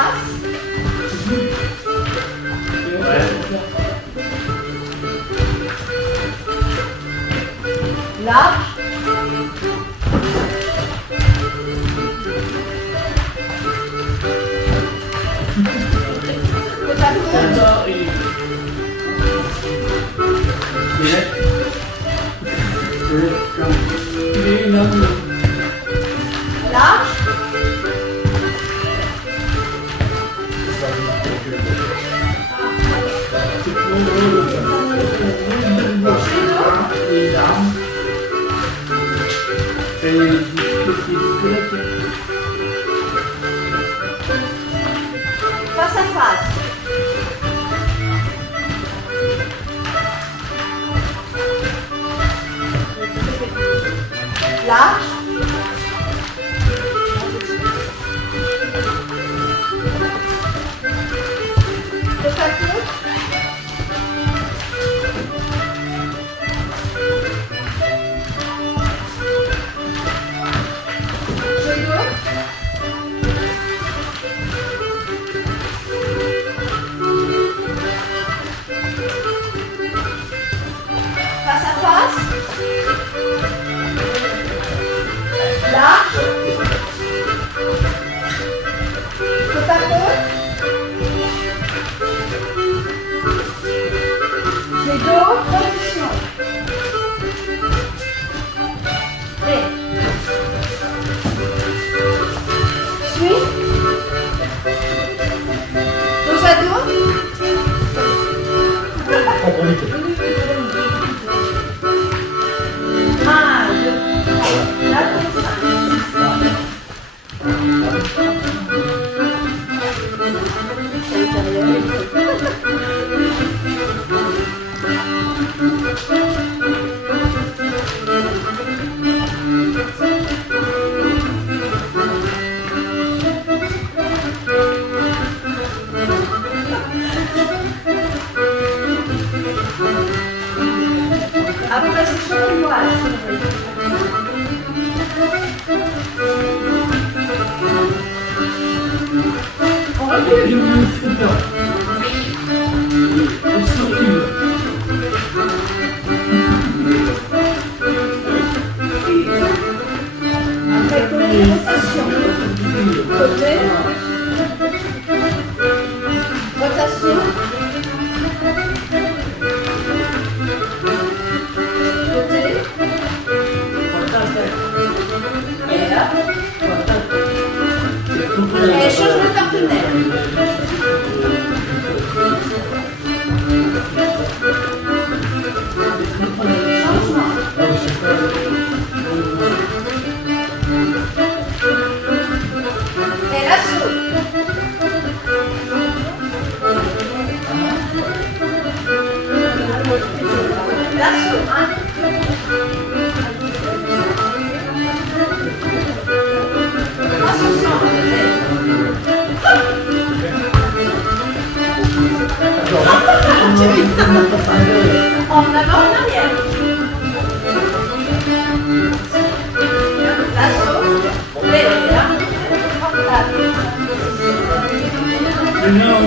face. Large. Côte à côte. Large. Face à face. Large. Côte à côte. Face à face. Large. Côte à côte. Les dos, position. Et. Suis. Dos à dos. Là, comme ça. Après, c'est chaud ou moi. On recule. Après, côté rotation. Côté. Rotation. Côté. Et là. Et change de partenaire. Changement. Et l'assaut. L'assaut, hein. En avant, en arrière. L'assaut. Et là. Non,